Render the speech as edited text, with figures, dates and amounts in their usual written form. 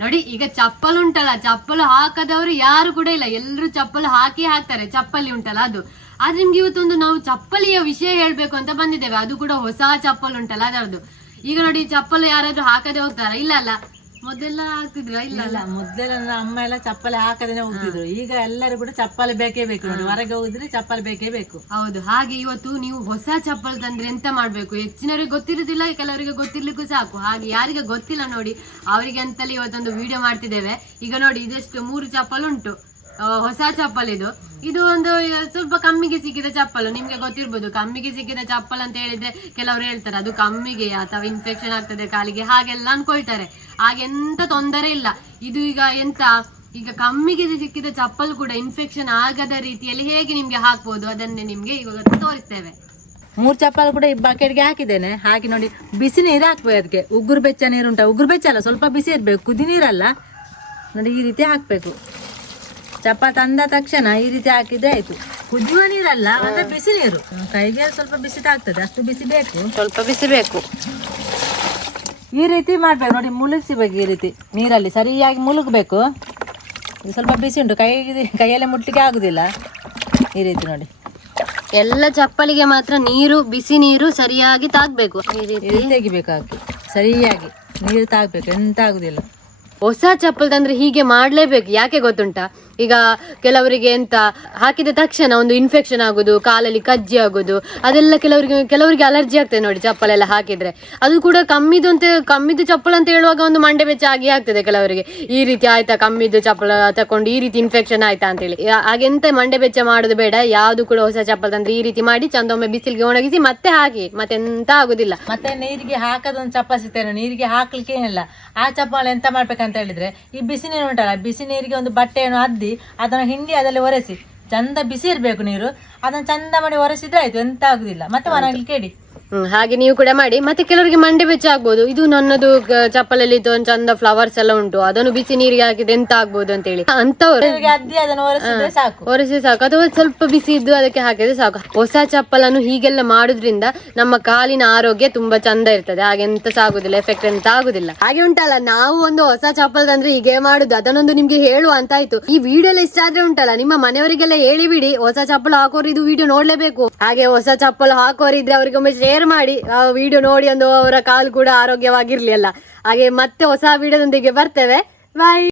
ನೋಡಿ ಈಗ ಚಪ್ಪಲ್ ಉಂಟಲ್ಲ, ಚಪ್ಪಲು ಹಾಕದವರು ಯಾರು ಕೂಡ ಇಲ್ಲ, ಎಲ್ಲರೂ ಚಪ್ಪಲು ಹಾಕ್ತಾರೆ. ಚಪ್ಪಲಿ ಉಂಟಲ್ಲ ಅದು. ಆದ್ರೆ ನಿಮ್ಗೆ ಇವತ್ತೊಂದು ನಾವು ಚಪ್ಪಲಿಯ ವಿಷಯ ಹೇಳ್ಬೇಕು ಅಂತ ಬಂದಿದ್ದೇವೆ. ಅದು ಕೂಡ ಹೊಸ ಚಪ್ಪಲ್ ಉಂಟಲ್ಲ ಅದರದ್ದು. ಈಗ ನೋಡಿ ಚಪ್ಪಲು ಯಾರಾದ್ರೂ ಹಾಕದೆ ಹೋಗ್ತಾರ? ಇಲ್ಲ ಅಲ್ಲ, ಮೊದಲೆಲ್ಲ ಹಾಕ್ತಿದ್ರ? ಇಲ್ಲ ಅಲ್ಲ, ಮೊದಲೆಲ್ಲ ಅಮ್ಮ ಎಲ್ಲ ಚಪ್ಪಲಿ ಹಾಕದೇನೆ ಹೋಗ್ತಿದ್ರು. ಈಗ ಎಲ್ಲರೂ ಕೂಡ ಚಪ್ಪಲಿ ಬೇಕೇ ಬೇಕು. ನೋಡಿ ಹೊರಗೆ ಹೋಗಿದ್ರೆ ಚಪ್ಪಲಿ ಬೇಕೇ ಬೇಕು. ಹೌದು. ಹಾಗೆ ಇವತ್ತು ನೀವು ಹೊಸ ಚಪ್ಪಲ್ ತಂದ್ರೆ ಎಂತ ಮಾಡ್ಬೇಕು? ಹೆಚ್ಚಿನವರಿಗೆ ಗೊತ್ತಿರುದಿಲ್ಲ, ಕೆಲವರಿಗೆ ಗೊತ್ತಿರ್ಲಿಕ್ಕೂ ಸಾಕು. ಹಾಗೆ ಯಾರಿಗೆ ಗೊತ್ತಿಲ್ಲ ನೋಡಿ ಅವರಿಗೆ ಅಂತಲೇ ಇವತ್ತೊಂದು ವಿಡಿಯೋ ಮಾಡ್ತಿದ್ದೇವೆ. ಈಗ ನೋಡಿ ಇದೆಷ್ಟು 3 ಚಪ್ಪಲ್ ಉಂಟು, ಹೊಸ ಚಪ್ಪಲ್ ಇದು ಒಂದು ಸ್ವಲ್ಪ ಕಮ್ಮಿಗೆ ಸಿಕ್ಕಿದ ಚಪ್ಪಲು. ನಿಮ್ಗೆ ಗೊತ್ತಿರ್ಬೋದು, ಕಮ್ಮಿಗೆ ಸಿಕ್ಕಿದ ಚಪ್ಪಲ್ ಅಂತ ಹೇಳಿದ್ರೆ ಕೆಲವರು ಹೇಳ್ತಾರೆ ಅದು ಕಮ್ಮಿಗೆ ಅಥವಾ ಇನ್ಫೆಕ್ಷನ್ ಆಗ್ತದೆ ಕಾಲಿಗೆ, ಹಾಗೆಲ್ಲ ಅನ್ಕೊಳ್ತಾರೆ. ಹಾಗೆಂತ ತೊಂದರೆ ಇಲ್ಲ. ಇದು ಈಗ ಕಮ್ಮಿಗೆ ಸಿಕ್ಕಿದ ಚಪ್ಪಲ್ ಕೂಡ ಇನ್ಫೆಕ್ಷನ್ ಆಗದ ರೀತಿಯಲ್ಲಿ ಹೇಗೆ ನಿಮ್ಗೆ ಹಾಕ್ಬೋದು ಅದನ್ನೇ ನಿಮ್ಗೆ ಇವಾಗ ತೋರಿಸ್ತೇವೆ. 3 ಚಪ್ಪಲ್ ಕೂಡ ಈ ಬಕೆಟ್ಗೆ ಹಾಕಿದ್ದೇನೆ. ಹಾಕಿ ನೋಡಿ, ಬಿಸಿ ನೀರು ಹಾಕ್ಬೇಕು ಅದಕ್ಕೆ. ಉಗುರು ಬೆಚ್ಚ ನೀರು ಉಂಟು, ಉಗುರು ಬೆಚ್ಚ ಅಲ್ಲ, ಸ್ವಲ್ಪ ಬಿಸಿ ಇರ್ಬೇಕು, ಕುದಿ ನೀರಲ್ಲ. ನೋಡಿ ಈ ರೀತಿ ಹಾಕ್ಬೇಕು. ಚಪ್ಪ ತಂದ ತಕ್ಷಣ ಈ ರೀತಿ ಹಾಕಿದ್ರೆ ಆಯ್ತು. ಕುದಿಯುವ ನೀರಲ್ಲ, ಅಂದ್ರೆ ಬಿಸಿ ನೀರು. ಕೈಗೆ ಸ್ವಲ್ಪ ಬಿಸಿ ತಾಗ್ತದೆ, ಅಷ್ಟು ಬಿಸಿ ಬೇಕು, ಸ್ವಲ್ಪ ಬಿಸಿ ಬೇಕು. ಈ ರೀತಿ ಮಾಡ್ಬೇಕು ನೋಡಿ, ಮುಳುಗಿಸಬೇಕು. ಈ ರೀತಿ ನೀರಲ್ಲಿ ಸರಿಯಾಗಿ ಮುಳುಗಬೇಕು. ಸ್ವಲ್ಪ ಬಿಸಿ ಉಂಟು, ಕೈಯಲ್ಲೇ ಮುಟ್ಲಿಕ್ಕೆ ಆಗುದಿಲ್ಲ. ಈ ರೀತಿ ನೋಡಿ, ಎಲ್ಲ ಚಪ್ಪಲಿಗೆ ಮಾತ್ರ ನೀರು, ಬಿಸಿ ನೀರು ಸರಿಯಾಗಿ ತಾಗ್ಬೇಕು. ಈ ರೀತಿ ತೆಗಿಬೇಕಾಗಿ ಸರಿಯಾಗಿ ನೀರು ತಾಗ್ಬೇಕು, ಎಂತ ಆಗುದಿಲ್ಲ. ಹೊಸ ಚಪ್ಪಲ್ ತಂದ್ರೆ ಹೀಗೆ ಮಾಡ್ಲೇಬೇಕು. ಯಾಕೆ ಗೊತ್ತುಂಟಾ? ಈಗ ಕೆಲವರಿಗೆ ಎಂತ ಹಾಕಿದ ತಕ್ಷಣ ಒಂದು ಇನ್ಫೆಕ್ಷನ್ ಆಗುದು, ಕಾಲಲ್ಲಿ ಕಜ್ಜಿ ಆಗುದು, ಅದೆಲ್ಲ ಕೆಲವರಿಗೆ ಅಲರ್ಜಿ ಆಗ್ತದೆ ನೋಡಿ ಚಪ್ಪಲೆಲ್ಲ ಹಾಕಿದ್ರೆ. ಅದು ಕೂಡ ಕಮ್ಮಿದು ಚಪ್ಪಲ್ ಅಂತ ಹೇಳುವಾಗ ಒಂದು ಮಂಡೆ ಬೆಚ್ಚ ಆಗಿ ಆಗ್ತದೆ ಕೆಲವರಿಗೆ. ಈ ರೀತಿ ಆಯ್ತಾ, ಕಮ್ಮಿದು ಚಪ್ಪಲ್ ತಕೊಂಡು ಈ ರೀತಿ ಇನ್ಫೆಕ್ಷನ್ ಆಯ್ತಾ ಅಂತೇಳಿ. ಹಾಗೆಂತ ಮಂಡೆ ಬೆಚ್ಚ ಮಾಡೋದು ಬೇಡ. ಯಾವ್ದು ಕೂಡ ಹೊಸ ಚಪ್ಪಲ್ ತಂದ್ರೆ ಈ ರೀತಿ ಮಾಡಿ ಚಂದೊಮ್ಮೆ ಬಿಸಿಲಿಗೆ ಒಣಗಿಸಿ ಮತ್ತೆ ಹಾಕಿ, ಮತ್ತೆಂತ ಆಗುದಿಲ್ಲ. ಮತ್ತೆ ನೀರಿಗೆ ಹಾಕದೊಂದು ಚಪ್ಪಲ್ ಸಿಗ್ತೇನೆ, ನೀರಿಗೆ ಹಾಕ್ಲಿಕ್ಕೆ ಏನಿಲ್ಲ. ಆ ಚಪ್ಪಲ್ ಎಂತ ಮಾಡ್ಬೇಕಂತ ಹೇಳಿದ್ರೆ, ಈ ಬಿಸಿ ನೀರು ಉಂಟಲ್ಲ, ಬಿಸಿ ನೀರಿಗೆ ಒಂದು ಬಟ್ಟೆಯನ್ನು ಅದ್ದಿ ಅದನ್ನ ಹಿಂಡಿ ಅದರಲ್ಲಿ ಒರೆಸಿ, ಚಂದ ಬಿಸಿ ಇರ್ಬೇಕು ನೀರು. ಅದನ್ನ ಚಂದ ಮಾಡಿ ಒರೆಸಿದ್ರೆ ಆಯ್ತು, ಎಂತ ಆಗುದಿಲ್ಲ. ಮತ್ತೆ ಒಣಗ್ಲಿಕ್ಕೆ ಇಡಿ. ಹಾಗೆ ನೀವು ಕೂಡ ಮಾಡಿ. ಮತ್ತೆ ಕೆಲವರಿಗೆ ಮಂಡೆ ಬೆಚ್ಚ ಆಗ್ಬೋದು. ಇದು ನನ್ನದು ಚಪ್ಪಲಲ್ಲಿ ಒಂದು ಚಂದ ಫ್ಲವರ್ಸ್ ಎಲ್ಲ ಉಂಟು, ಅದನ್ನು ಬಿಸಿ ನೀರಿಗೆ ಹಾಕಿದ್ರೆ ಎಂತ ಆಗ್ಬೋದು ಅಂತ ಹೇಳಿ ಅಂತವ್ರು ಅದ್ದಿ ಅದನ್ನು ಒರೆಸಿದ್ರೆ ಸಾಕು, ಒರೆಸಿ ಸಾಕು. ಅಥವಾ ಸ್ವಲ್ಪ ಬಿಸಿ ಇದ್ದು ಅದಕ್ಕೆ ಹಾಕಿದ್ರೆ ಸಾಕು. ಹೊಸ ಚಪ್ಪಲನ್ನು ಹೀಗೆಲ್ಲ ಮಾಡುದ್ರಿಂದ ನಮ್ಮ ಕಾಲಿನ ಆರೋಗ್ಯ ತುಂಬಾ ಚಂದ ಇರ್ತದೆ. ಹಾಗೆ ಎಂತ ಸಾಗುದಿಲ್ಲ, ಎಫೆಕ್ಟ್ ಎಂತ ಆಗುದಿಲ್ಲ. ಹಾಗೆ ಉಂಟಲ್ಲ, ನಾವು ಒಂದು ಹೊಸ ಚಪ್ಪಲ್ ತಂದ್ರೆ ಹೀಗೆ ಮಾಡುದು, ಅದನ್ನೊಂದು ನಿಮ್ಗೆ ಹೇಳುವ ಅಂತ ಆಯ್ತು. ಈ ವಿಡಿಯೋ ಎಲ್ಲ ಇಷ್ಟ ಆದ್ರೆ ಉಂಟಲ್ಲ, ನಿಮ್ಮ ಮನೆಯವರಿಗೆಲ್ಲ ಹೇಳಿಬಿಡಿ, ಹೊಸ ಚಪ್ಪಲ್ ಹಾಕೋರು ಇದು ವಿಡಿಯೋ ನೋಡ್ಲೇಬೇಕು. ಹಾಗೆ ಹೊಸ ಚಪ್ಪಲ್ ಹಾಕೋರಿದ್ರೆ ಅವರಿಗೊಮ್ಮೆ ಶೇರ್ ಮಾಡಿ, ಆ ವಿಡಿಯೋ ನೋಡಿ ಒಂದು ಅವರ ಕಾಲು ಕೂಡ ಆರೋಗ್ಯವಾಗಿರ್ಲಿ ಅಲ್ಲ. ಹಾಗೆ ಮತ್ತೆ ಹೊಸ ವಿಡಿಯೋದೊಂದಿಗೆ ಬರ್ತೇವೆ. ಬಾಯ್.